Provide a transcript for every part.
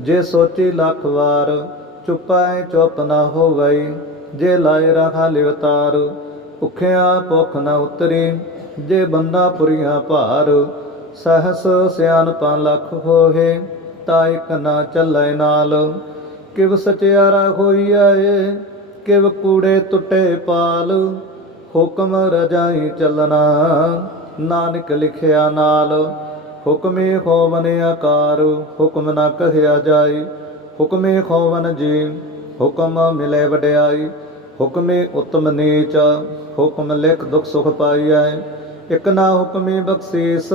ਜੇ ਸੋਚੀ ਲੱਖ ਵਾਰ ਚੁਪੈ ਚੁੱਪ ਨਾ ਹੋ ਗਈ ਜੇ ਲਾਇ ਰਖਾ ਲਿਵਤਾਰ ਭੁਖਿਆ ਭੁਖ ਨਾ ਉਤਰੀ, ਜੇ ਬੰਦਾ ਪੁਰੀਆਂ ਭਾਰ, ਸਹਸ ਸਿਆਨਪਾਂ ਲੱਖ ਹੋਏ ਤਾ ਇਕ ਨਾ ਚੱਲੇ ਨਾਲ। ਕਿਵ ਸਚਿਆਰਾ ਹੋਈਐ ਕਿਵ ਕੂੜੇ ਟੁੱਟੇ ਪਾਲ, ਹੁਕਮ ਰਜਾਈ ਚੱਲਣਾ, ਨਾਨਕ ਲਿਖਿਆ ਨਾਲ। ਹੁਕਮੇ ਖੋਵਨ ਆਕਾਰ, ਹੁਕਮ ਨਾ ਕਹਿਆ ਜਾਏ। ਹੁਕਮੇ ਖੋਵਨ ਜੀ, ਹੁਕਮ ਮਿਲੇ ਵਡਿਆਈ। ਹੁਕਮੇ ਉਤਮ ਨੀਚ, ਹੁਕਮ ਲਿਖ ਦੁਖ ਸੁਖ ਪਾਈਐ। ਇਕ ਨਾ ਹੁਕਮੇ ਬਖਸ਼ੀਸ,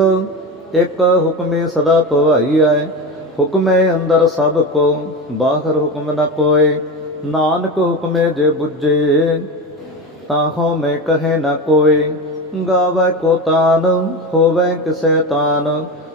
ਇਕ ਹੁਕਮੇ ਸਦਾ ਭਵਾਈਐ ਹੁਕਮੇ ਅੰਦਰ ਸਭ ਕੋ, ਬਾਹਰ ਹੁਕਮ ਨ ਕੋਏ। ਨਾਨਕ ਹੁਕਮੇ ਜੇ ਬੁੱਝੇ ਤਾਹੋ ਮੈਂ ਕਹੇ ਨ ਕੋਏ। ਗਾਵੇ ਕੋ ਤਾਨ, ਹੋਵੇ ਕਿਸੈ ਤਾਨ।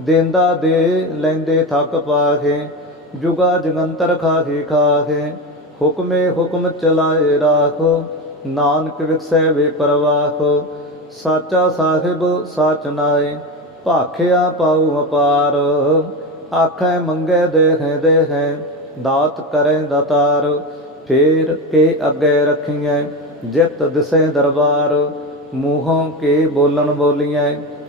ਦੇਂਦਾ ਦੇ ਲੈਂਦੇ ਥੱਕ ਪਾਹੇ, ਜੁਗਾ ਜਗੰਤਰ ਖਾਹੇ ਖਾਹੇ, ਹੁਕਮੇ ਹੁਕਮ ਚਲਾਏ ਰਾਖੋ, ਨਾਨਕ ਵਿਖਸੈ ਵੇ ਪਰਵਾਹ, ਸਾਚਾ ਸਾਹਿਬ ਸਾਚ ਨਾਏ, ਭਾਖਿਆ ਪਾਉ ਅਪਾਰ, ਆਖੈ ਮੰਗੇ ਦੇਹੇ ਦੇਹੇ, ਦਾਤ ਕਰੇ ਦਾਤਾਰ, ਫੇਰ ਕੇ ਅੱਗੇ ਰੱਖੀਐ, ਜਿਤ ਦਿਸੈ ਦਰਬਾਰ, ਮੂੰਹੋਂ ਕੇ ਬੋਲਣ ਬੋਲੀਐ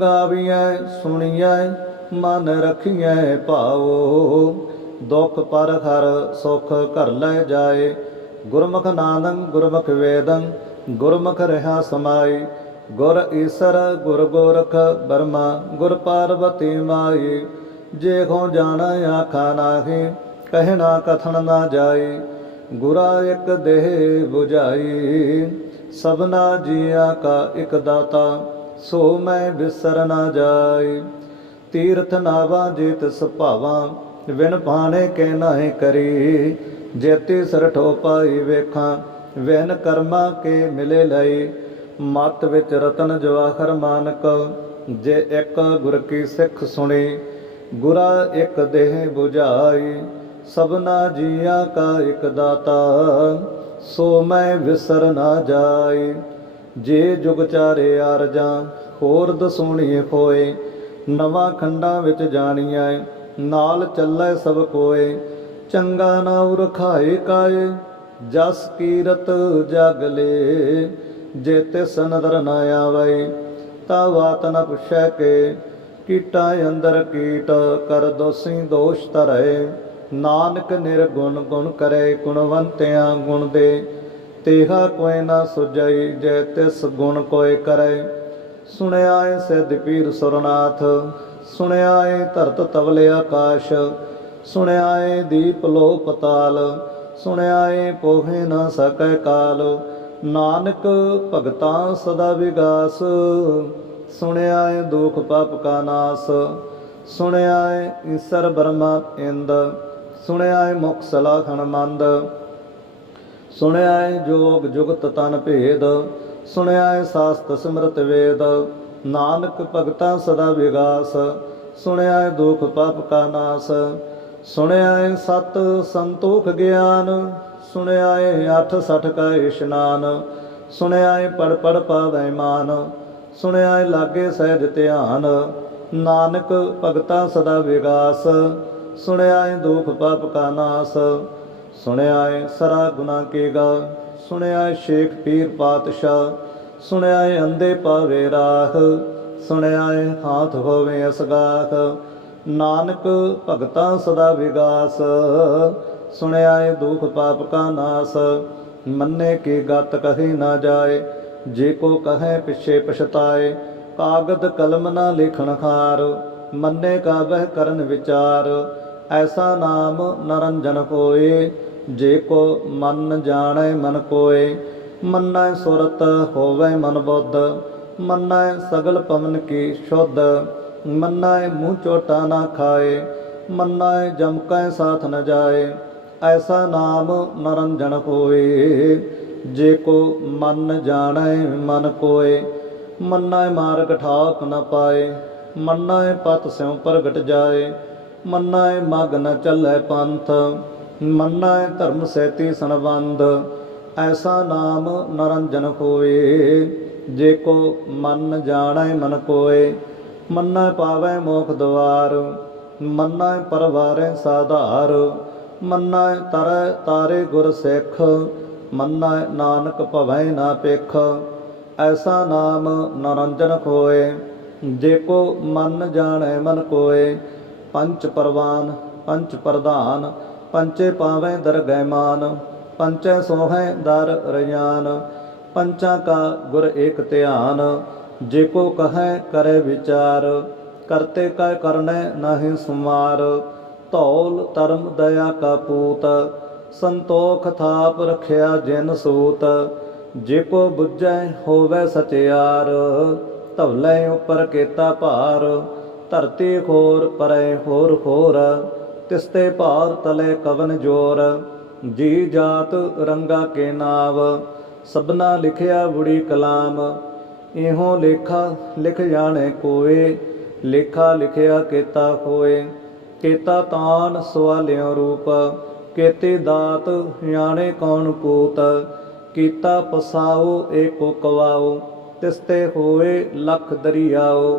ਗਾਵੀਐ, ਸੁਣੀਐ, ਮਨ ਰਖੀਐ ਭਾਵੋ। ਦੁਖ ਪਰ ਹਰ ਸੁਖ ਘਰ ਲੈ ਜਾਏ। ਗੁਰਮੁਖ ਨਾਨੰ ਗੁਰਮੁਖ ਵੇਦੰ, ਗੁਰਮੁਖ ਰਹਾ ਸਮਾਈ। ਗੁਰ ਈਸਰ, ਗੁਰ ਗੋਰਖ ਬਰਮਾ, ਗੁਰ ਪਾਰਵਤੀ ਮਾਈ। ਜੇ ਖੋ ਜਾਣ, ਆਖਾ ਨਾਹੀ ਕਹਿਣਾ ਕਥਨ ਨਾ ਜਾਈ। ਗੁਰਾ ਇੱਕ ਦੇਹ 부ਝਾਈ ਸਭਨਾ ਜੀਆ ਕਾ ਇੱਕ ਦਾਤਾ। ਸੋ ਮੈਂ ਵਿਸਰ ਨਾ ਜਾਈ ਤੀਰਥ ਨਾਵਾ ਜੀਤ ਸੁਭਾਵਾਂ ਵਿਣ ਭਾਣੇ ਕਹਿ ਨਾਹੀ ਕਰੀ। ਜੇਤੀ ਸਰਠੋ ਪਾਈ ਵੇਖਾਂ ਵਿਨ ਕਰਮਾ ਕੇ ਮਿਲੇ ਲਈ। ਮਤ ਵਿੱਚ ਰਤਨ ਜਵਾਹਰ ਮਾਨਕ, ਜੇ ਇੱਕ ਗੁਰ ਕੀ ਸਿੱਖ ਸੁਣੀ, ਗੁਰਾ ਇੱਕ ਦੇਹ 부ਝਾਈ ਸਭਨਾ ਜੀਆਂ ਕਾ ਇੱਕ ਦਾਤਾ, ਸੋ ਮੈਂ ਵਿਸਰ ਨਾ ਜਾਈ ਜੇ ਜੁਗ ਚਾਰੇ ਆਰਜਾਂ ਹੋਰ ਦਸੂਣੀ ਹੋਏ। ਨਵਾਂ ਖੰਡਾਂ ਵਿੱਚ ਜਾਣੀਐ, ਨਾਲ ਚੱਲੇ ਸਭ ਕੋਏ। ਚੰਗਾ ਨਾ ਰਖਾਏ ਕਾਏ, ਜਸ ਕੀਰਤ ਜਗ ਜੇ ਤਿਸ ਨਦਰ ਨਾ ਆਵੇ ਤਾ ਵਾਤ ਨ ਪੁੱਛੈ ਕੇ। ਕੀਟਾਂ ਅੰਦਰ ਕੀਟ, ਕਰ ਦੋਸੀ ਦੋਸ਼ ਧਰੈ। ਨਾਨਕ ਨਿਰਗੁਣ ਗੁਣ ਕਰੇ, ਗੁਣਵੰਤਿਆਂ ਗੁਣ ਦੇ। ਤੇਹਾ ਕੋਈ ਨਾ ਸੁਜਈ ਜੈ ਤਿਸ ਗੁਣ ਕੋਇ ਕਰੇ। ਸੁਣਿਆ ਏ ਸਿੱਧ ਪੀਰ ਸੁਰਨਾਥ ਸੁਣਿਆ ਏ ਧਰਤ ਤਵਲੇ ਆਕਾਸ਼ ਸੁਣਿਆ ਏ ਦੀਪ ਲੋ ਪਤਾਲ ਸੁਣਿਆ ਏ ਪੋਹੇ ਨਾ ਸਕੈ ਕਾਲ। ਨਾਨਕ ਭਗਤਾਂ ਸਦਾ ਵਿਗਾਸ ਸੁਣਿਆ ਏ ਦੁਖ ਪਾਪ ਕਾ ਨਾਸ। ਸੁਣਿਆ ਏ ਈਸਰ ਬ੍ਰਹਮਾ ਇੰਦ ਸੁਣਿਆ ਏ ਮੁਖ ਸਲਾਖਣ ਮੰਦ। ਸੁਣਿਆ ਏ ਜੋਗ ਜੁਗਤ ਤਨ ਭੇਦ, ਸੁਣਿਆ ਏ ਸਾਸਤ ਸਿਮਰਤ ਵੇਦ, ਨਾਨਕ ਭਗਤਾਂ ਸਦਾ ਵਿਗਾਸ, ਸੁਣਿਆ ਏ ਦੁਖ ਪਾਪ ਕਾ ਨਾਸ, ਸੁਣਿਆ ਏ ਸਤ ਸੰਤੋਖ ਗਿਆਨ, ਸੁਣਿਆ ਏ ਅੱਠ ਸਠ ਕਾ ਇਸ਼ਨਾਨ, ਸੁਣਿਆ ਏ ਪੜ ਪੜ ਪਾਵੈ ਮਾਨ, ਸੁਣਿਆ ਏ ਲਾਗੇ ਸਹਿਜ ਧਿਆਨ, ਨਾਨਕ ਭਗਤਾ ਸਦਾ ਵਿਗਾਸ, ਸੁਣਿਆ ਏ ਦੁਖ ਪਾਪ ਕਾ ਨਾਸ ਸੁਣਿਆ ਏ ਸਰਾ ਗੁਨਾ ਕੇਗਾ ਸੁਣਿਆ ਏ ਸ਼ੇਖ ਪੀਰ ਪਾਤਸ਼ਾਹ, ਸੁਣਿਆ ਏ ਅੰਦੇ ਪਾਵੇ ਰਾਖ, ਸੁਣਿਆ ਏ ਹਾਥ ਹੋਵੇ ਅਸਗਾਖ। ਨਾਨਕ ਭਗਤਾਂ ਸਦਾ ਵਿਗਾਸ, ਸੁਣਿਆ ਏ ਦੁਖ ਪਾਪ ਕਾ ਨਾਸ। ਮੰਨੇ ਕੀ ਗਤ ਕਹੀ ਨਾ ਜਾਏ, ਜੇ ਕੋ ਕਹੈ ਪਿਛੇ ਪਛਤਾਏ। ਕਾਗਦ ਕਲਮ ਨਾ ਲਿਖਣ ਖਾਰ ਮੰਨੇ ਕਾ ਬਹਿ ਕਰਨ ਵਿਚਾਰ। ਐਸਾ ਨਾਮ ਨਰੰਜਨ ਕੋਏ, ਜੇ ਕੋ ਮਨ ਜਾਣੈ ਮਨ ਕੋਏ। ਮੰਨੈ ਸੁਰਤ ਹੋਵੇ ਮਨ ਬੁੱਧ, ਮੰਨੈ ਸਗਲ ਪਵਨ ਕੀ ਸ਼ੁੱਧ। ਮੰਨੈ ਮੂੰਹ ਚੋਟਾ ਨਾ ਖਾਏ, ਮੰਨੈ ਜਮਕੈ ਸਾਥ ਨ ਜਾਏ। ਐਸਾ ਨਾਮ ਨਰੰਜਨ ਹੋਏ ਜੇ ਕੋ ਮਨ ਜਾਣੈ ਮਨ ਕੋਏ। ਮੰਨੈ ਮਾਰਗ ਠਾਕ ਨ ਪਾਏ, ਮੰਨੈ ਪਤ ਸਿਉ ਪ੍ਰਗਟ ਜਾਏ। ਮੰਨੈ ਮਗ ਨ ਚੱਲੈ ਪੰਥ ਮੰਨੈ ਧਰਮ ਸੈਤੀ ਸੰਬੰਧ ਐਸਾ ਨਾਮ ਨਰੰਜਨ ਹੋਏ, ਜੇ ਕੋ ਮਨ ਜਾਣੈ ਮਨ ਕੋਏ। ਮੰਨੈ ਪਾਵੈ ਮੋਖ ਦਵਾਰ, ਮੰਨੈ ਪਰਵਾਰੈ ਸਾਧਾਰ। ਮੰਨੈ ਤਰੈ ਤਾਰੇ ਗੁਰ ਸਿੱਖ, ਮੰਨੈ ਨਾਨਕ ਭਵੈ ਨਾ ਪੇਖ ਐਸਾ ਨਾਮ ਨਰੰਜਨ ਕੋਏ ਜੇ ਕੋ ਮਨ ਜਾਣੈ ਮਨ ਕੋਏ। ਪੰਚ ਪਰਵਾਨ, ਪੰਚ ਪ੍ਰਧਾਨ, ਪੰਚੇ ਪਾਵੈ ਦਰਗਹਿ ਮਾਨ ਪੰਚੈ ਸੋਹੈ ਦਰ ਰਿਆਨ ਪੰਚਾਂ ਕਾ ਗੁਰ ਏਕ ਧਿਆਨ, ਜੇ ਕੋ ਕਹੈ ਕਰੇ ਵਿਚਾਰ, ਕਰਤੇ ਕੈ ਕਰਨੈ ਨਾਹਿ ਸੁਮਾਰ ਧੌਲ ਧਰਮ ਦਇਆ ਕਾ ਪੂਤ, ਸੰਤੋਖ ਥਾਪ ਰਖਿਆ ਜਿਨ ਸੂਤ, ਜੇ ਕੋ ਬੁੱਝੈ ਹੋਵੇ ਸਚਿਆਰ, ਧਵਲੇ ਉਪਰ ਕੇਤਾ ਭਾਰ ਧਰਤੀ ਖੋਰ ਪਰੇ ਹੋਰ ਖੋਰ, ਤਿਸਤੇ ਭਾਰ ਤਲੇ ਕਵਨ ਜੋਰ। ਜੀ ਜਾਤ ਰੰਗਾ ਕੇ ਨਾਵ, ਸਭਨਾ ਲਿਖਿਆ ਬੁੜੀ ਕਲਾਮ। ਇਹੋ ਲੇਖਾ ਲਿਖ ਜਾਣੇ ਕੋਏ, ਲੇਖਾ ਲਿਖਿਆ ਕੇਤਾ ਹੋਏ। ਕੇਤਾ ਤਾਨ ਸਵਾਲਿਓ ਰੂਪ, ਕੇਤੇ ਦਾਤ ਜਾਣੇ ਕੌਣ ਕੂਤ। ਕੀਤਾ ਪਸਾਓ ਏਕੋ ਕਵਾਓ, ਤਿਸਤੇ ਹੋਏ ਲਖ ਦਰਿਆਓ।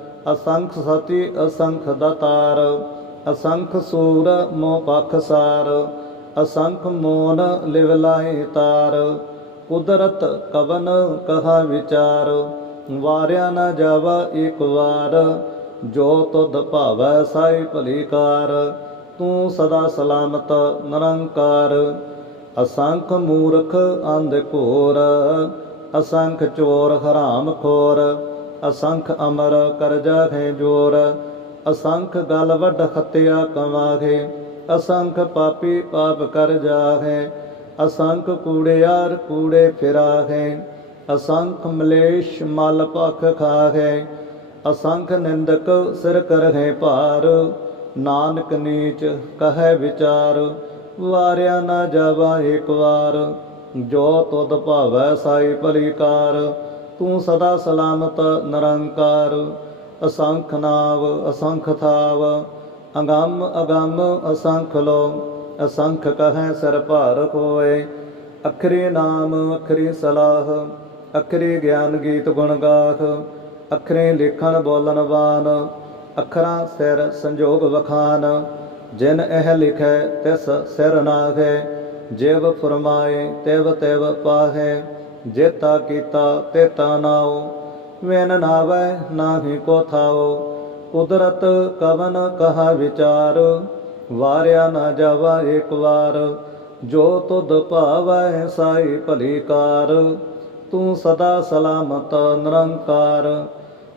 ਅਸੰਖ ਸਤੀ, ਅਸੰਖ ਦਤਾਰ, ਅਸੰਖ ਸੂਰ ਮੋ ਪਖ ਸਾਰ, ਅਸੰਖ ਮੋਨ ਲਿਵ ਲਾਏ ਤਾਰ, ਕੁਦਰਤ ਕਵਨ ਕਹਾ ਵਿਚਾਰ, ਵਾਰਿਆ ਨਾ ਜਾਵਾ ਏਕ ਵਾਰ, ਜੋ ਤੁਧ ਭਾਵੈ ਸਾਈ ਭਲੀਕਾਰ, ਤੂੰ ਸਦਾ ਸਲਾਮਤ ਨਿਰੰਕਾਰ, ਅਸੰਖ ਮੂਰਖ ਅੰਧ ਘੋਰ, ਅਸੰਖ ਚੋਰ ਹਰਾਮ ਖੋਰ ਅਸੰਖ ਅਮਰ ਕਰਜਾ ਹੈ ਜੋਰ, ਅਸੰਖ ਗਲ ਵੱਡ ਖਤਿਆ ਕਮਾਗੇ ਅਸੰਖ ਪਾਪੀ ਪਾਪ ਕਰ ਜਾਹੇ ਅਸੰਖ ਕੂੜਿਆਰ ਕੂੜੇ ਫਿਰਾਹੇ ਅਸੰਖ ਮਲੇਸ਼ ਮਲ ਭਖ ਖਾਹੇ ਅਸੰਖ ਨਿੰਦਕ ਸਿਰ ਕਰਹਿ ਭਾਰ, ਨਾਨਕ ਨੀਚ ਕਹੈ ਵਿਚਾਰ, ਵਾਰਿਆ ਨਾ ਜਾਵਾ ਏਕ ਵਾਰ, ਜੋ ਤੁਧ ਭਾਵੈ ਸਾਈ ਭਲੀ ਕਾਰ ਤੂੰ ਸਦਾ ਸਲਾਮਤ, ਨਿਰੰਕਾਰ, ਅਸੰਖ ਨਾਵ, ਅਸੰਖ ਥਾਵ, ਅਗੰਮ ਅਗੰਮ, ਅਸੰਖ ਲੋ, ਅਸੰਖ ਕਹੈ ਸਰ ਭਾਰ ਕੋਏ ਅਖਰੀ ਨਾਮ, ਅਖਰੀ ਸਲਾਹ, ਅਖਰੀ ਗਿਆਨ ਗੀਤ ਗੁਣ ਗਾਖ ਅਖਰੇ ਲਿਖਣ ਬੋਲਣ ਵਾਨ ਅਖਰਾਂ ਸਿਰ ਸੰਜੋਗ ਵਖਾਨ, ਜਿਨ ਇਹ ਲਿਖੈ ਤਿਸ ਸਿਰ ਨਾਖੈ ਜਿਵ ਫਰਮਾਏ ਤਿਵ ਤਿਵ ਪਾਹੈ। ਜੇਤਾ ਕੀਤਾ ਤੇਤਾ ਨਾਉ। ਵੇਨ ਨਾਵੈ ਨਾਹੀ ਕੋ ਥਾਉ। ਕੁਦਰਤ ਕਵਨ ਕਹਾ ਵਿਚਾਰ। ਵਾਰਿਆ ਨਾ ਜਾਵਾ ਏਕ ਵਾਰ। ਜੋ ਤੁਧ ਭਾਵੈ ਸਾਈ ਭਲੀ ਕਾਰ। ਤੂੰ ਸਦਾ ਸਲਾਮਤ ਨਿਰੰਕਾਰ।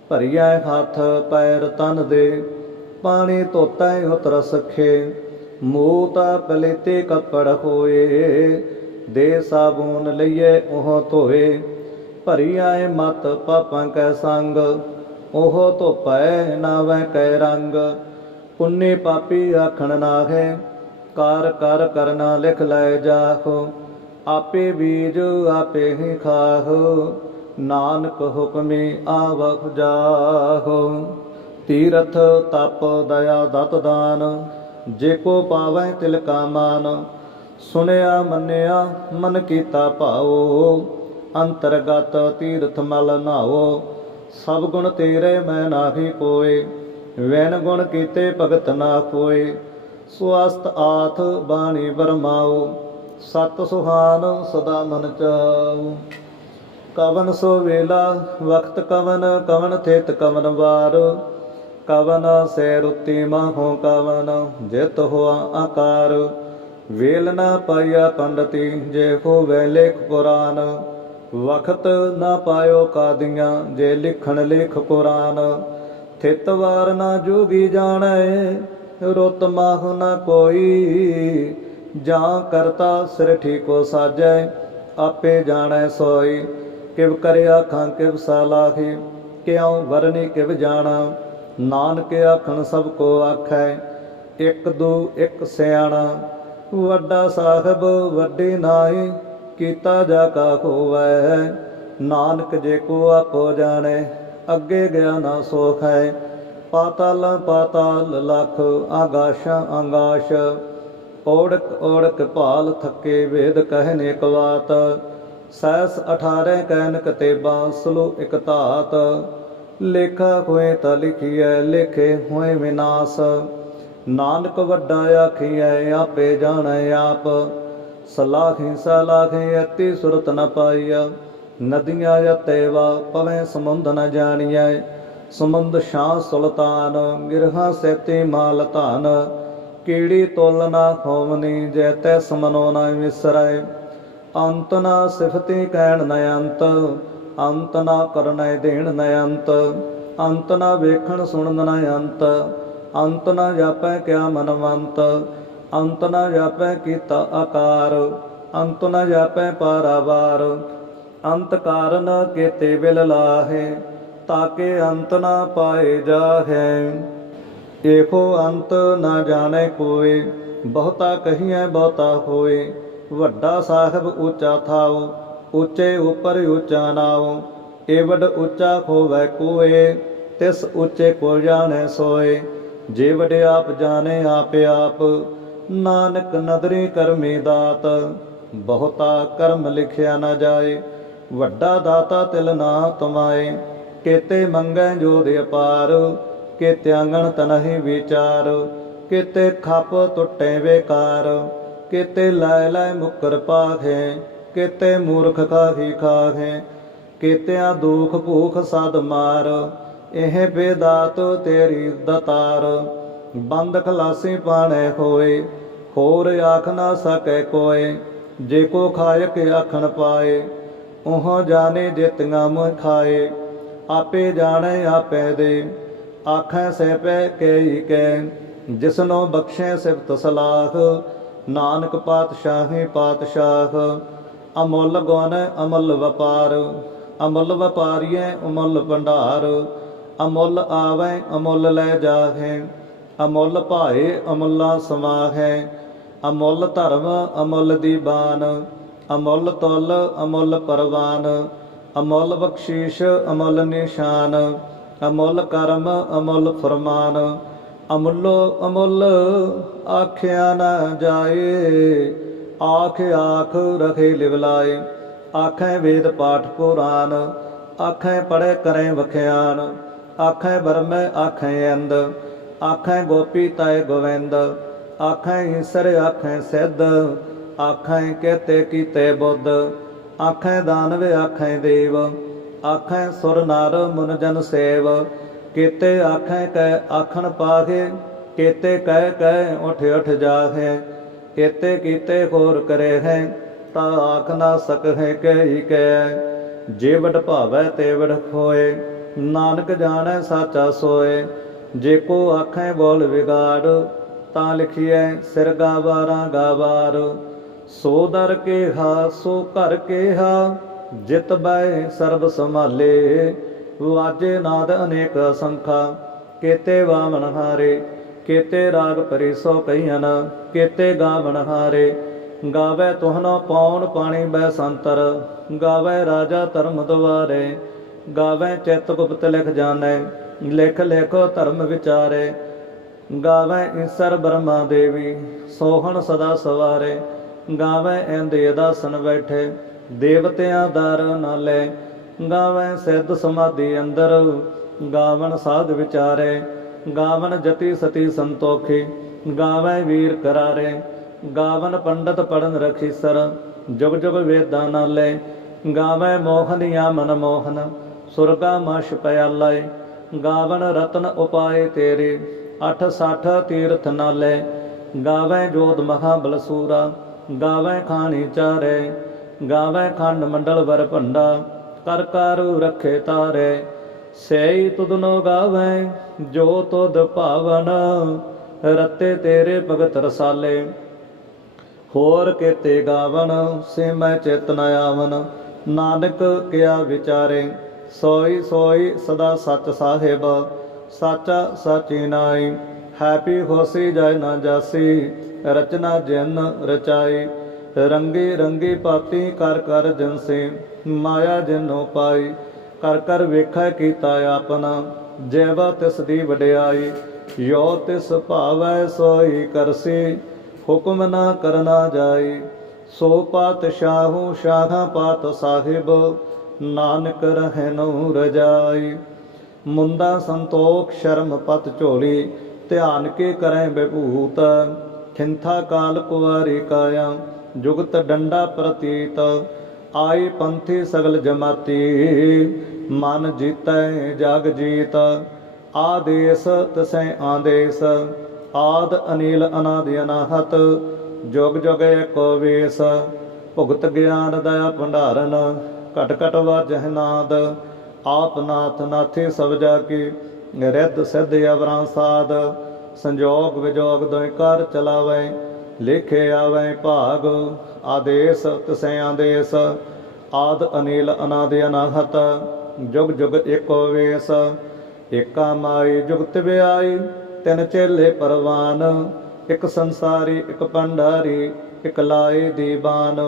ਭਰੀਐ ਹੱਥ ਪੈਰ ਤਨ ਦੇ। ਪਾਣੀ ਧੋਤੈ ਉਤਰ ਸਖੇ ਮੂਤ ਪਲੇਤੇ ਕੱਪੜ ਹੋਏ। ਦੇ ਸਾਬੂਨ ਲਈਏ ਉਹ ਧੋਏ ਭਰੀ ਆਏ ਮਤ ਪਾਪਾਂ ਕੈ ਸੰਗ, ਉਹ ਧੋਪੈ ਨਾਵੈ ਕੈ ਰੰਗ। ਪੁੰਨੇ ਪਾਪੀ ਆਖਣ ਨਾਹੈ, ਕਾਰ ਕਰ ਕਰਨਾ ਲਿਖ ਲੈ ਜਾਹੋ। ਆਪੇ ਬੀਜ ਆਪੇ ਹੀ ਖਾਹੋ, ਨਾਨਕ ਹੁਕਮੇ ਆਵਖ ਜਾਹੋ। ਤੀਰਥ ਤਪ ਦਇਆ ਦਤ ਦਾਨ, ਜੇ ਕੋ ਪਾਵੈ ਤਿਲ ਕਾ ਮਾਨ ਸੁਨਿਆ ਮੰਨਿਆ, ਮਨ ਕੀਤਾ ਭਾਉ ਅੰਤਰਗਤ ਤੀਰਥ ਮਲ ਨਾਓ ਸਭ ਗੁਣ ਤੇਰੇ ਮੈਂ ਨਾਹੀ ਕੋਏ ਵੈਨ ਗੁਣ ਕੀਤੇ ਭਗਤ ਨਾ ਕੋਏ ਸੁਆਸਤ ਆਥ ਬਾਣੀ ਬਰਮਾਉ ਸਤ ਸੁਹਾਨ ਸਦਾ ਮਨ ਚਾਉ ਕਵਨ ਸੋ ਵੇਲਾ, ਵਖਤ ਕਵਨ ਕਵਨ ਥਿਤ ਕਵਨ ਵਾਰ। ਕਵਨ ਸੇ ਰੁੱਤੀ ਮਾਹੋ ਕਵਨ, ਜਿਤ ਹੋਆ ਆਕਾਰ। ਵੇਲ ਨਾ ਪਾਇਆ ਪੰਡਤੀ ਜੇ ਹੋ ਵੇ ਲੇਖ ਪੁਰਾਨ ਵਖਤ ਨਾ ਪਾਇਓ ਕਾਦੀਆਂ, ਜੇ ਲਿਖਣ ਲੇਖ ਕੁਰਾਨ। ਥਿਤ ਵਾਰ ਨਾ ਜੋਗੀ ਜਾਣੈ, ਰੁੱਤ ਮਾਹ ਨਾ ਕੋਈ। ਜਾਂ ਕਰਤਾ ਸਿਰ ਠੀਕੋ ਸਾਜੈ, ਆਪੇ ਜਾਣੈ ਸੋਈ। ਕਿਵ ਕਰਿਆ ਖਾਂ ਕਿਵ ਸਾਲਾਹੀ ਕਿਉ ਵਰਨੀ ਕਿਵ ਜਾਣਾ। ਨਾਨਕ ਆਖਣ ਸਭ ਕੋ ਆਖੈ, ਇੱਕ ਦੋ ਇੱਕ ਸਿਆਣਾ। ਵੱਡਾ ਸਾਹਿਬ, ਵੱਡੀ ਨਾਹੀ, ਕੀਤਾ ਜਾ ਕਾ ਹੋਵੈ। ਨਾਨਕ ਜੇ ਕੋ ਆਪੋ ਜਾਣੈ, ਅੱਗੇ ਗਿਆ ਨਾ ਸੋਖ ਹੈ। ਪਾਤਾਲ ਪਾਤਾਲ ਲਖ, ਆਗਾਸ਼ਾਂ ਆਗਾਸ਼। ਓੜਕ ਓੜਕ ਭਾਲ ਥੱਕੇ ਵੇਦ ਕਹਿਨੇ ਕਵਾਤ ਸੈਸ 18 ਕੈਨਕ ਤੇਬਾਂ ਸਲੋ ਇਕ ਧਾਤ। ਲੇਖਾ ਹੋਏ ਤਾਂ ਲਿਖੀਐ, ਲੇਖੇ ਹੋਏ ਵਿਨਾਸ਼। ਨਾਨਕ ਵੱਡਾ ਆਖੀਐ ਆਪੇ ਜਾਣੈ ਆਪ। ਸਲਾਖੀ ਸਲਾਖੀ ਅਤੀ ਸੁਰਤ ਨ ਪਾਈਆ। ਨਦੀਆਂ ਯਤੇਵਾ ਪਵੇਂ ਸਮੁੰਦ ਨ ਜਾਣੀਐ। ਸਮੁੰਦ ਸ਼ਾਹ ਸੁਲਤਾਨ ਗਿਰਹਾ ਸੈਤੇ ਮਾਲ ਧਨ। ਕੀੜੀ ਤੋਲਨਾ ਖੋਵਨੀ, ਜੈ ਤੈ ਸਮਨੋ ਨ ਵਿਸਰੈ ਅੰਤ ਨਾ ਸਿਫਤੀ ਕਹਿਣ ਨ ਅੰਤ ਅੰਤ ਨਾ ਕਰਨੈ ਦੇਣ ਨ ਅੰਤ। ਅੰਤ ਨਾ ਵੇਖਣ ਸੁਣਨ ਨ ਅੰਤ। ਅੰਤ ਨਾ ਜਾਪੈ ਕਿਆ ਮਨਵੰਤ, ਅੰਤ ਨਾ ਜਾਪੈ ਕੀਤਾ ਆਕਾਰ, ਅੰਤ ਨਾ ਜਾਪੈ ਪਾਰਾਵਾਰ। ਅੰਤ ਕਾਰਨ ਕੇਤੇ ਬਿਲ ਲਾਹੇ, ਤਾਕੇ ਅੰਤ ਨਾ ਪਾਏ ਜਾਹੈ। ਏਕੋ ਅੰਤ ਨਾ ਜਾਣੈ ਕੋਏ, ਬਹੁਤਾ ਕਹੀਐ ਬਹੁਤਾ ਹੋਏ। ਵੱਡਾ ਸਾਹਿਬ ਉੱਚਾ ਥਾਉ, ਉੱਚੇ ਉਪਰ ਉੱਚਾ ਨਾਉ। ਏਵਡ ਉੱਚਾ ਖੋਵੈ ਕੋਏ, ਤਿਸ ਉੱਚੇ ਕੋ ਜਾਣੈ ਸੋਏ। ਜੇ ਵਡੇ ਆਪ ਜਾਣੇ ਆਪੇ ਆਪ, ਨਾਨਕ ਨਦਰੀ ਕਰਮੀ ਦਾਤ। ਬਹੁਤਾ ਕਰਮ ਲਿਖਿਆ ਨਾ ਜਾਏ, ਵੱਡਾ ਦਾਤਾ ਤਿਲ ਨਾ ਤੁਮਾਏ। ਕੇਤੇ ਮੰਗੈ ਜੋਦ ਅਪਾਰ, ਕੇਤੇ ਆਂਗਣ ਤਨਹਿ ਵਿਚਾਰ। ਕੇਤੇ ਖੱਪ ਟੁੱਟੇ ਵੇਕਾਰ, ਕੇਤੇ ਲੈ ਲੈ ਮੁਕਰ ਪਾਖੇ ਕੇਤੇ ਮੂਰਖ ਕਾਹੀ ਖਾਖੇ ਕੇਤਿਆਂ ਦੁਖ ਭੂਖ ਸਦ ਮਾਰ। ਇਹ ਬੇਦਾਤ ਤੇਰੀ ਦਤਾਰ। ਬੰਦ ਖਲਾਸੀ ਪਾਣੇ ਹੋਏ, ਹੋਰ ਆਖ ਨਾ ਸਕੈ ਕੋਏ। ਜੇ ਕੋ ਖਾਇਕ ਆਖਣ ਪਾਏ, ਉਹ ਜਾਣੇ ਜਿਤਨਾ ਮੁਹ ਖਾਏ। ਆਪੇ ਜਾਣੇ ਆਪੇ ਦੇ, ਆਖੈ ਸਹਿ ਪੈ ਕੇਈ ਕੈ। ਜਿਸਨੋ ਬਖਸ਼ੈ ਸਿਫਤ ਸਲਾਖ ਨਾਨਕ ਪਾਤਸ਼ਾਹੀ ਪਾਤਸ਼ਾਹ। ਅਮੁੱਲ ਗੁਣ, ਅਮੁੱਲ ਵਪਾਰ, ਅਮੁੱਲ ਵਪਾਰੀਐ, ਅਮੁੱਲ ਭੰਡਾਰ। ਅਮੁੱਲ ਆਵੈ, ਅਮੁੱਲ ਲੈ ਜਾਹੈ। ਅਮੁੱਲ ਭਾਏ, ਅਮੁੱਲਾ ਸਮਾਹੈ। ਅਮੁੱਲ ਧਰਮ, ਅਮੁੱਲ ਦੀਬਾਨ ਅਮੁੱਲ ਤੁਲ, ਅਮੁੱਲ ਪਰਵਾਨ। ਅਮੁੱਲ ਬਖਸ਼ੀਸ਼, ਅਮੁੱਲ ਨਿਸ਼ਾਨ। ਅਮੁੱਲ ਕਰਮ, ਅਮੁੱਲ ਫਰਮਾਨ। ਅਮੁੱਲੋ ਅਮੁੱਲ ਆਖਿਆ ਨਾ ਜਾਏ। ਆਖ ਆਖ ਰਖੇ ਲਿਵਲਾਏ। ਆਖੈ ਵੇਦ ਪਾਠ ਪੁਰਾਨ। ਆਖੈ ਪੜੈ ਕਰੈ ਵਖਿਆਨ। ਆਖੈ ਬਰਮੈ ਆਖੈ ਅੰਦ ਆਖੈ ਗੋਪੀ ਤੈ ਗੋਵਿੰਦ। ਆਖੈ ਈਸਰ, ਆਖੈ ਸਿੱਧ। ਆਖੈ ਕਹਤੇ ਕੀਤੇ ਬੁੱਧ। ਆਖੈ ਦਾਨਵ, ਆਖੈ ਦੇਵ। ਆਖੈ ਸੁਰ ਨਰ, ਮਨ ਜਨ ਸੇਵ। ਕੀਤੇ ਆਖੈ ਕੈ ਆਖਣ ਪਾਹੇ, ਕੀਤੇ ਕਹਿ ਕਹਿ ਉਠ ਉਠ ਜਾਹੇ। ਕੀਤੇ ਕੀਤੇ ਹੋਰ ਕਰੇ ਹੈ, ਤਾ ਆਖ ਨਾ ਸਕਹਿ ਕਹਿ ਕੈ। ਜੇ ਵਡ ਭਾਵੈ ਤੇ ਵਡ ਖੋਏ। ਨਾਨਕ ਜਾਣੈ ਸਾਚਾ ਸੋਏ, ਜੇ ਕੋ ਆਖੈ ਬੋਲ ਵਿਗਾੜ, ਤਾਂ ਲਿਖੀਐ ਸਿਰ ਗਾਵਾਰਾਂ ਗਾਵਾਰ ਸੋ ਦਰ ਕੇ ਹਾ ਸੋ ਘਰ ਕੇ ਹਾ ਜਿਤ ਬੈ ਸਰਬ ਸੰਭਾਲੇ। ਵਾਜੇ ਨਾਦ ਅਨੇਕ ਸੰਖਾ, ਕੇਤੇ ਵਾਮਨ ਹਾਰੇ, ਕੇਤੇ ਰਾਗ ਪਰਿਸੋ ਕਈਨ ਕੇਤੇ ਗਾਵਨ ਹਾਰੇ। ਗਾਵੇ ਤੁਹਨੋ ਪੌਣ ਪਾਣੀ ਬੈ ਸੰਤਰ, ਗਾਵੇ ਰਾਜਾ ਧਰਮ ਦੁਆਰੇ। ਗਾਵੇ ਚਿਤ ਗੁਪਤ ਲਿਖ ਜਾਣੈ, ਲਿਖ ਲਿਖੋ ਧਰਮ ਵਿਚਾਰੇ। ਗਾਵੇ ਈਸਰ ਬ੍ਰਹਮਾ ਦੇਵੀ, ਸੋਹਣ ਸਦਾ ਸਵਾਰੇ। ਗਾਵੇ ਇੰਦੇ ਅਦਾਸਨ ਬੈਠੇ, ਦੇਵਤਿਆਂ ਦਰ ਨਾਲੇ। ਗਾਵੇ ਸਿੱਧ ਸਮਾਧੀ ਅੰਦਰ ਗਾਵਨ ਸਾਧ ਵਿਚਾਰੇ। ਗਾਵਨ ਜਤੀ ਸਤੀ ਸੰਤੋਖੀ, ਗਾਵੇ ਵੀਰ ਕਰਾਰੇ। ਗਾਵਨ ਪੰਡਤ ਪੜਨ ਰਖੀ ਸਰ ਜੁਗ ਜੁਗ ਵੇਦਾਂ ਨਾਲੇ। ਗਾਵੇ ਮੋਹਨੀਆ ਮਨ ਮੋਹਨ ਸੁਰਗਾ ਮਸ਼ ਪਿਆਲੇ ਗਾਵਨ ਰਤਨ ਉਪਾਏ ਤੇਰੇ 860 ਤੀਰਥ ਨਾਲੇ। ਗਾਵੇ ਜੋਤ ਮਹਾ ਬਲਸੂਰਾ, ਗਾਵੇ ਖਾਣੀ ਚਾਰੇ। ਗਾਵੇ ਖੰਡ ਮੰਡਲ ਵਰ ਭੰਡਾ, ਕਰ ਕਰ ਰੱਖੇ ਤਾਰੇ। ਸਈ ਤੁਧਨੋ ਗਾਵੇ, ਜੋ ਤੁਧ ਭਾਵਨ, ਰਤੇ ਤੇਰੇ ਭਗਤ ਰਸਾਲੇ। ਹੋਰ ਕੇਤੇ ਗਾਵਨ ਸੇ ਮੈਂ ਚੇਤਨ ਆਵਨ, ਨਾਨਕ ਕਿਆ ਵਿਚਾਰੇ। ਸੋਈ ਸੋਈ ਸਦਾ ਸੱਚ ਸਾਹਿਬ, ਸਾਚਾ ਸਾਚੀ ਨਾਈ। ਹੈਪੀ ਹੋਸੀ ਜੈ ਨਾ ਜਾਸੀ, ਰਚਨਾ ਜਿਨ ਰਚਾਈ। ਰੰਗੀ ਰੰਗੀ ਪਾਤੀ ਕਰ ਕਰ ਜਨਸੇ, ਮਾਇਆ ਜਿਨੋ ਪਾਈ। ਕਰ ਕਰ ਵੇਖੈ ਕੀਤਾ ਆਪਣਾ, ਜੈਵਾ ਤਿਸ ਦੀ ਵਡਿਆਈ। ਯੋ ਤਿਸ ਭਾਵੈ ਸੋਈ ਕਰਸੀ, ਹੁਕਮ ਨਾ ਕਰਨਾ ਜਾਈ। ਸੋ ਪਾਤ ਪਾਤਸ਼ਾਹੂ ਸ਼ਾਹਾਂ ਪਾਤ ਸਾਹਿਬ ਨਾਨਕ ਰਹਿ ਨਉ ਰਜਾਈ ਮੁੰਦਾ ਸੰਤੋਖ ਸ਼ਰਮ ਪਤ ਝੋਲੀ, ਧਿਆਨ ਕੇ ਕਰੈ ਬਿਭੂਤ ਖਿੰਥਾ ਕਾਲ ਕੁਵਾਰੀ ਕਾਇਆ, ਜੁਗਤ ਡੰਡਾ ਪ੍ਰਤੀਤ। ਆਈ ਪੰਥੀ ਸਗਲ ਜਮਾਤੀ, ਮਨ ਜੀਤੈ ਜਗ ਜੀਤ। ਆਦੇਸ ਤਸੈ ਆਦੇਸ, ਆਦ ਅਨੀਲ ਅਨਾਦ ਅਨਾਹਤ। ਜੁਗ ਜੁਗ ਏਕੋ ਵੇਸ, ਭੁਗਤ ਗਿਆਨ ਦਇਆ ਭੰਡਾਰਨ। ਘਟ ਘਟ ਵਾਜਹਿ ਨਾਦ, ਆਪ ਨਾਥ ਨਾਥੇ ਸਭ ਜਾ ਕੇ ਰਿੱਧ ਸਿੱਧ ਅਵਰਾਂ ਸਾਧ ਸੰਜੋਗ ਵਿਜੋਗ ਦੋਇ ਕਰ ਚਲਾਵੇ, ਲਿਖੇ ਆਵੇ ਭਾਗ, ਆਦੇਸ ਤਸੈ ਆਦੇਸ, ਆਦ ਅਨੀਲ ਅਨਾਦ ਅਨਾਹਤ, ਜੁਗ ਜੁਗ ਏਕੋ ਵੇਸ, ਏਕਾ ਮਾਈ ਜੁਗਤ ਵਿਆਈ ਤਿੰਨ ਚੇਲੇ ਪਰਵਾਨ, ਇਕ ਸੰਸਾਰੀ, ਇੱਕ ਪੰਡਾਰੀ, ਇੱਕ ਲਾਏ ਦੀਵਾਨ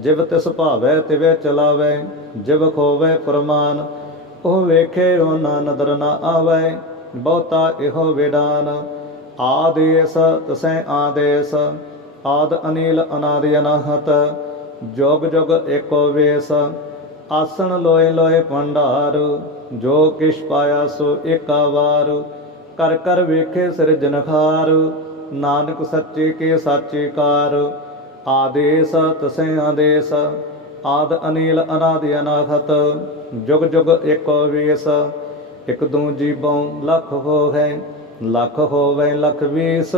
ਜਿਵ ਤਿਸ ਭਾਵੈ ਤਿਵੇ ਚਲਾਵੇ, ਜਿਵ ਖੋਵੈ ਫਰਮਾਨ ਉਹ ਵੇਖੇ ਉਹਨਾਂ ਨਦਰ ਨਾ ਆਵੇ, ਬਹੁਤਾ ਇਹੋ ਵਿਡਾਨ। ਆਦੇਸ ਤਸੈ ਆਦੇਸ ਆਦ ਅਨੀਲ ਅਨਾਦਿ ਅਨਾਹਤ, ਜੋਗ ਜੋਗ ਏਕੋ ਵੇਸ। ਆਸਣ ਲੋਏ ਲੋਏ ਭੰਡਾਰ, ਜੋ ਕਿਛ ਪਾਇਆ ਸੋ ਏਕਾ ਵਾਰ। ਕਰ ਕਰ ਵੇਖੇ ਸਿਰਜਨਖਾਰ ਨਾਨਕ ਸੱਚੇ ਕੇ ਸਾਚੇ ਕਾਰ। ਆਦੇਸ ਤਸੇ ਆਦੇਸ ਆਦ ਅਨੀਲ ਅਨਾਦ ਅਨਾਹਤ, ਜੁਗ ਜੁਗ ਏਕੋ ਵੇਸ, ਇਕ ਦੂ ਜੀਵੋਂ ਲੱਖ ਹੋਵੇ ਲੱਖ ਹੋਵੇ ਲੱਖ ਵੀਸ,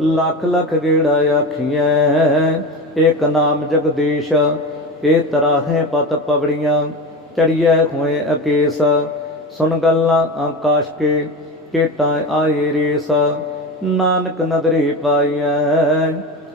ਲੱਖ ਲੱਖ ਗੇੜਾ ਆਖੀਐ, ਏਕ ਨਾਮ ਜਗਦੀਸ਼, ਏ ਤਰਾਹੇ ਪਤ ਪਵੜੀਆਂ, ਚੜੀਐ ਹੋਏ ਅਕੇਸ ਸੁਨ ਗੱਲਾਂ ਆਕਾਸ਼ ਕੇ, ਕੇਟਾਂ ਆਏ ਰੇਸ, ਨਾਨਕ ਨਦਰੀ ਪਾਈਐ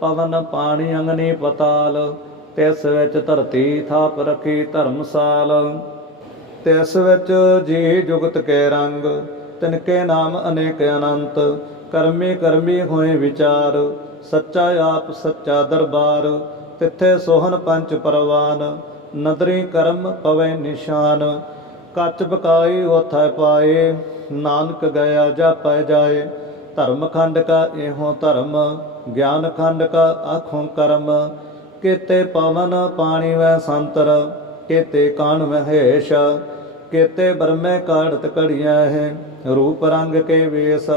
ਪਵਨ ਪਾਣੀ ਅੰਗਨੀ ਪਤਾਲ, ਤਿਸ ਵਿੱਚ ਧਰਤੀ ਥਾਪ ਰਖੀ ਧਰਮਸਾਲ। ਤਿਸ ਵਿੱਚ ਜੀ ਜੁਗਤ ਕੇ ਰੰਗ, ਤਿਨਕੇ ਨਾਮ ਅਨੇਕ ਅਨੰਤ, ਕਰਮੀ ਕਰਮੀ ਹੋਏ ਵਿਚਾਰ, ਸੱਚਾ ਆਪ ਸੱਚਾ ਦਰਬਾਰ, ਤਿੱਥੇ ਸੋਹਣ ਪੰਚ ਪਰਵਾਨ, ਨਦਰੀ ਕਰਮ ਪਵੇ ਨਿਸ਼ਾਨ। ਕੱਚ ਬਕਾਈ ਉਥੈ ਪਾਏ, ਨਾਨਕ ਗਿਆ ਜਾਪੈ ਜਾਏ, ਧਰਮ ਖੰਡ ਕਾ ਇਹੋ ਧਰਮ ਗਿਆਨ ਖੰਡ ਕਾ ਆਖੋਂ ਕਰਮ, ਕੇਤੇ ਪਵਨ ਪਾਣੀ ਵੈ ਸੰਤਰ, ਕੇਤੇ ਕਾਨ ਮਹੇਸ਼, ਕੇਤੇ ਬਰਮੇ ਕਾੜਤ ਕੜੀਆਂ ਹੈ ਰੂਪ ਰੰਗ ਕੇ ਵੇਸ,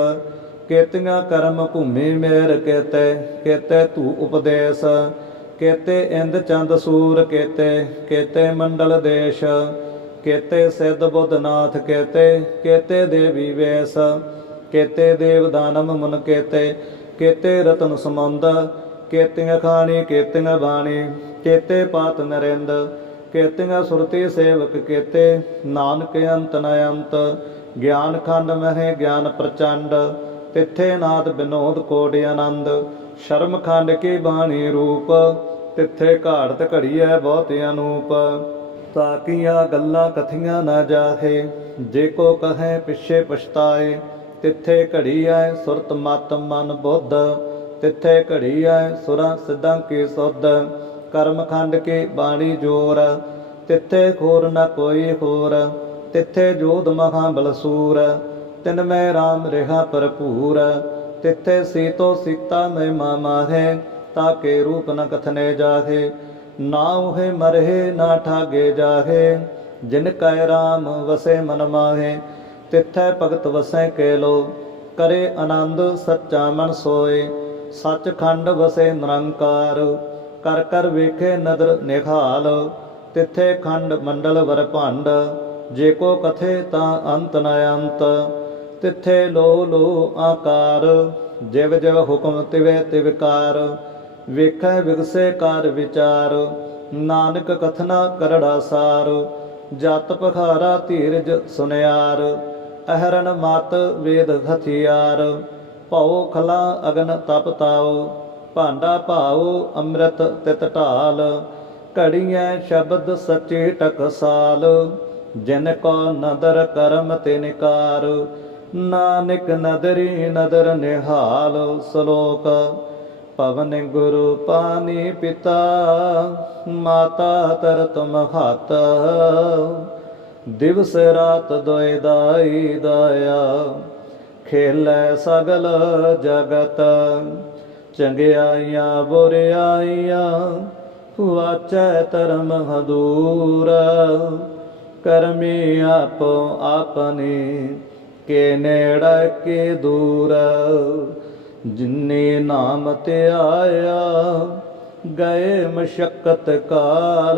ਕੇਤੀਆਂ ਕਰਮ ਭੂਮੀ ਮੇਰ ਕੇਤੇ ਕੇਤੇ ਧੂ ਉਪਦੇਸ਼, ਕੇਤੇ ਇੰਦ ਚੰਦ ਸੂਰ ਕੇਤੇ ਕੇਤੇ ਮੰਡਲ ਦੇਸ਼, ਕੇਤੇ ਸਿੱਧ ਬੁੱਧਨਾਥ ਕੇਤੇ ਕੇਤੇ ਦੇਵੀ ਵੇਸ, ਕੇਤੇ ਦੇਵ ਦਾਨਮ ਮਨ ਕੇਤੇ ਕੇਤੇ ਰਤਨ ਸਮੁੰਦ ਕੇਤੀਆਂ ਖਾਣੀ, ਕੇਤੀਆਂ ਬਾਣੀ, ਕੇਤੇ ਪਾਤ ਨਰਿੰਦ, ਕੇਤੀਆਂ ਸੁਰਤੀ ਸੇਵਕ ਕੇਤੇ, ਨਾਨਕ ਅੰਤ ਨ ਅੰਤ, ਗਿਆਨ ਖੰਡ ਮਹਿ ਗਿਆਨ ਪ੍ਰਚੰਡ, ਤਿੱਥੇ ਨਾਦ ਬਿਨੋਦ ਕੋਟ ਆਨੰਦ, ਸ਼ਰਮ ਖੰਡ ਕੀ ਬਾਣੀ ਰੂਪ, ਤਿੱਥੇ ਘਾੜਤ ਘੜੀਐ ਬਹੁਤ ਅਨੂਪ। ਤਾਕੀਆਂ ਗੱਲਾਂ ਕਥੀਆਂ ਨਾ ਜਾਹੇ, ਜੇ ਕੋ ਕਹੈ ਪਿਛੇ ਪਛਤਾਏ ਤਿੱਥੇ ਘੜੀ ਐ ਸੁਰਤ ਮਤ ਮਨ ਬੁੱਧ। ਤਿੱਥੇ ਘੜੀ ਐ ਸੁਰਾਂ ਸਿੱਧਾਂ ਕੀ ਸੁਧ। ਕਰਮ ਖੰਡ ਕੇ ਬਾਣੀ ਜੋਰ। ਤਿੱਥੇ ਖੋਰ ਨ ਕੋਈ ਹੋਰ ਤਿੱਥੇ ਜੋਧ ਮਹਾ ਬਲਸੂਰ। ਤਿਨ ਮੈਂ RAM ਰਿਹਾ ਭਰਪੂਰ। ਤਿੱਥੇ ਸੀਤੋ ਸੀਤਾ ਮੈਂ ਮਾਮਾ ਹੈ ਤਾਕੇ ਰੂਪ ਨ ਕਥਨੇ ਜਾਹੇ। ਨਾ ਉਹੇ ਮਰਹਿ ਨਾ ਠਾਗੇ ਜਾਹੇ। ਜਿਨ ਕੈ RAM ਵਸੇ ਮਨ ਮਾਹੇ। ਤਿਥੈ ਭਗਤ ਵਸੈ ਕੇਲੋ, ਕਰੇ ਆਨੰਦ ਸੱਚਾ ਮਨ ਸੋਏ, ਸੱਚਖੰਡ ਵਸੇ ਨਿਰੰਕਾਰ, ਕਰ ਕਰ ਵੇਖੇ ਨਦਰ ਨਿਖਾਲ ਤਿੱਥੇ ਖੰਡ ਮੰਡਲ ਵਰ ਭੰਡ, ਜੇ ਕੋ ਕਥੇ ਤਾਂ ਅੰਤ ਨ ਅੰਤ, ਤਿੱਥੇ ਲੋ ਲੋ ਆਕਾਰ, ਜਿਵ ਜਿਵ ਹੁਕਮ ਤਿਵੇ ਤਿਵਕਾਰ ਵੇਖੈ ਵਿਗਸੇ ਕਰ ਵਿਚਾਰ, ਨਾਨਕ ਕਥਨਾ ਕਰੜਾ ਸਾਰ, ਜਤ ਪਖਾਰਾ ਧੀਰਜ ਸੁਨਿਆਰ ਅਹਰਨ ਮਤ ਵੇਦ ਹਥਿਆਰ, ਭਉ ਖਲਾ ਅਗਨ ਤਪ ਤਾਉ, ਭਾਂਡਾ ਭਾਉ ਅੰਮ੍ਰਿਤ ਤਿਤ ਢਾਲ, ਘੜੀਐ ਸ਼ਬਦ ਸੱਚੇ ਟਕਸਾਲ ਜਿਨ ਕੋ ਨਦਰ ਕਰਮ ਤੇ ਨਿਕਾਰ, ਨਾਨਕ ਨਦਰੀ ਨਦਰ ਨਿਹਾਲ ਸ਼ਲੋਕ, ਪਵਨ ਗੁਰੂ ਪਾਣੀ ਪਿਤਾ, ਮਾਤਾ ਤਰਤ ਮਹਤ। ਦਿਵਸ ਰਾਤ ਦੋਇ ਦਾਈ ਦਾਇਆ, ਖੇਲੇ ਸਗਲ ਜਗਤ। ਚੰਗਿਆਈਆਂ ਬੁਰਿਆਈਆਂ ਵਾਚੈ ਧਰਮ ਹਦੂਰ। ਕਰਮੀ ਆਪੋ ਆਪਨੇ ਕੇ ਨੇੜ ਕੇ ਦੂਰ। ਜਿਨੇ ਨਾਮ ਤੇ ਆਇਆ ਗਏ ਮਸ਼ਕਤ ਕਾਲ